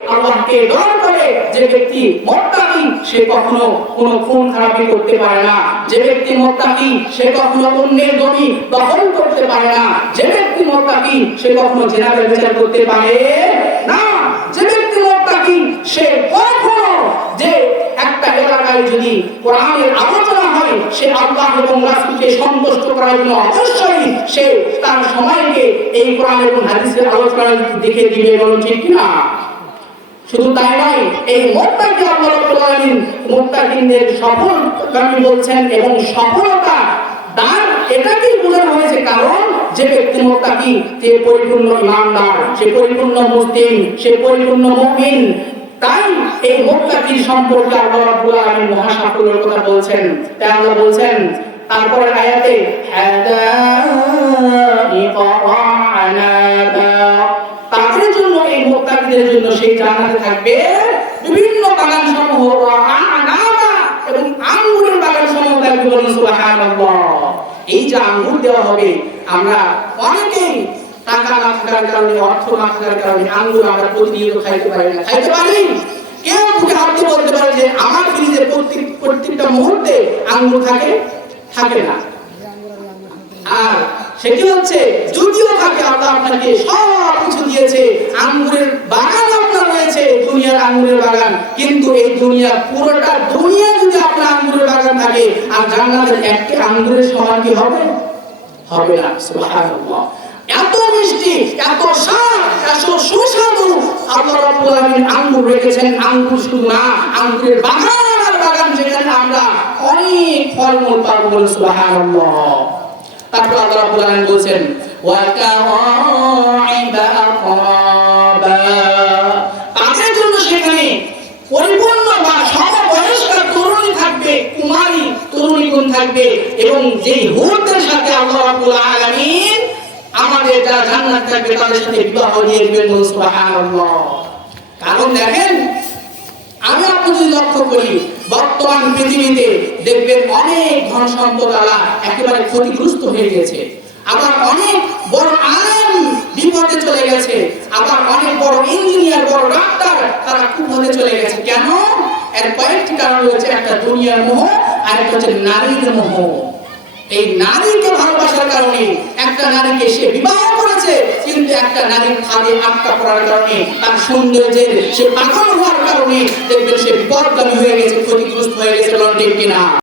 আল্লাহকে ডর করে যে ব্যক্তি মোত্তাকি, সে কখনো কোনো খুন খারাপি করতে পারে না। যে ব্যক্তি মোত্তাকি, সে কখনো অন্যের জমি দখল করতে পারে না। যে ব্যক্তি মোত্তাকি, সে কখনো জেনা বিচার করতে পারে না। যে ব্যক্তি মোত্তাকি, সে কখনো যে একটা এলাকায় যদি কোরআনের আলোচনা হয়, সে আল্লাহ এবং রাসূলকে সন্তুষ্ট করার জন্য অবশ্যই সে তার সময়কে এই কোরআন এবং হাদিসের আলোচনায় দেখে দিবে, বলুন ঠিক কিনা? শুধু তাই নয়, এই মোত্তাকি আল্লাহ রাব্বুল সফল কারণ বলছেন এবং সফলতা এটাকেই হয়েছে কারণ যে ব্যক্তি মোত্তাকি, সে পরিপূর্ণ ইমানদার, সে পরিপূর্ণ মুসলিম, সে পরিপূর্ণ মুমিন। তাই এই মোত্তাকি সম্পর্কে আল্লাহ রাব্বুল আলামিন কথা বলছেন। তাই আল্লাহ বলছেন, তারপরের আয়াতে মোত্তাকিদের জন্য সেই জান্নাতে থাকবে। বিভিন্ন বাগান সমূহ এবং আঙ্গুরের বাগান সমূহ থাকবে বলুন, সুবহানাল্লাহ। এই যে আঙ্গুর দেওয়া হবে, আমরা অনেকেই টাকা না থাকার কারণে, অর্থ না থাকার কারণে আঙ্গুর আমরা খাইতে পারি না, খাইতে পারি। কেউ বলতে পারে যে আমার ফ্রিজে প্রত্যেক প্রত্যেকটা মুহূর্তে আঙ্গুর থাকে? থাকে না। আর সেটি হচ্ছে যদিও থাকে আল্লাহ আপনাকে সব কিছু দিয়েছে, আঙ্গুরের বাগান আপনার রয়েছে, দুনিয়ার আঙ্গুরের বাগান। কিন্তু এই দুনিয়া পুরোটা দুনিয়া যদি আপনার আঙ্গুরের বাগান থাকে, আর জান্নাতের একটি আঙ্গুরের সমান কি হবে? হবে না, সুবহানাল্লাহ। এত মিষ্টি, এত স্বাদ, এত সুস্বাদু আল্লাহ রাব্বুল আলামিন আঙ্গুর রেখেছেন। আঙ্গুর শুধু না, আঙ্গুরের বাগান আর বাগান যেখানে আমরা অনেক ফলমূল পাবো সুবহানাল্লাহ। তারপর আল্লাহ রাব্বুল আলামিন থাকবে এবং যেই হুরদের সাথে আল্লাহ রাব্বুল আলামিন আমাদের যারা জান্নাত থাকবে, তাদের সাথে বিবাহ দিয়ে দিবেন সুবহানাল্লাহ। কারণ দেখেন আমি আপনি যদি লক্ষ্য করি, বর্তমান পৃথিবীতে দেখবেন অনেক ধন সম্পদ আলা একেবারে ক্ষতিগ্রস্ত হয়ে গেছে। আবার অনেক বড় আলেম বিপদে চলে গেছে। আবার অনেক বড় ইঞ্জিনিয়ার বড় ডাক্তার তারা কুপথে চলে গেছে। কেন? এর কয়েকটি কারণ রয়েছে। একটা দুনিয়ার মোহ আর একটা হচ্ছে নারীর মোহ। এই নারীকে ভালোবাসার কারণে একটা নারীকে সে বিবাহ করেছে, কিন্তু একটা নারীর ফাঁদে আটকা পড়ার কারণে, তার সৌন্দর্যের সে পাথর হওয়ার কারণে দেখবেন সে বিপদগামী হয়ে গেছে, ক্ষতিগ্রস্ত হয়ে গেছে লন্ডন কিনা।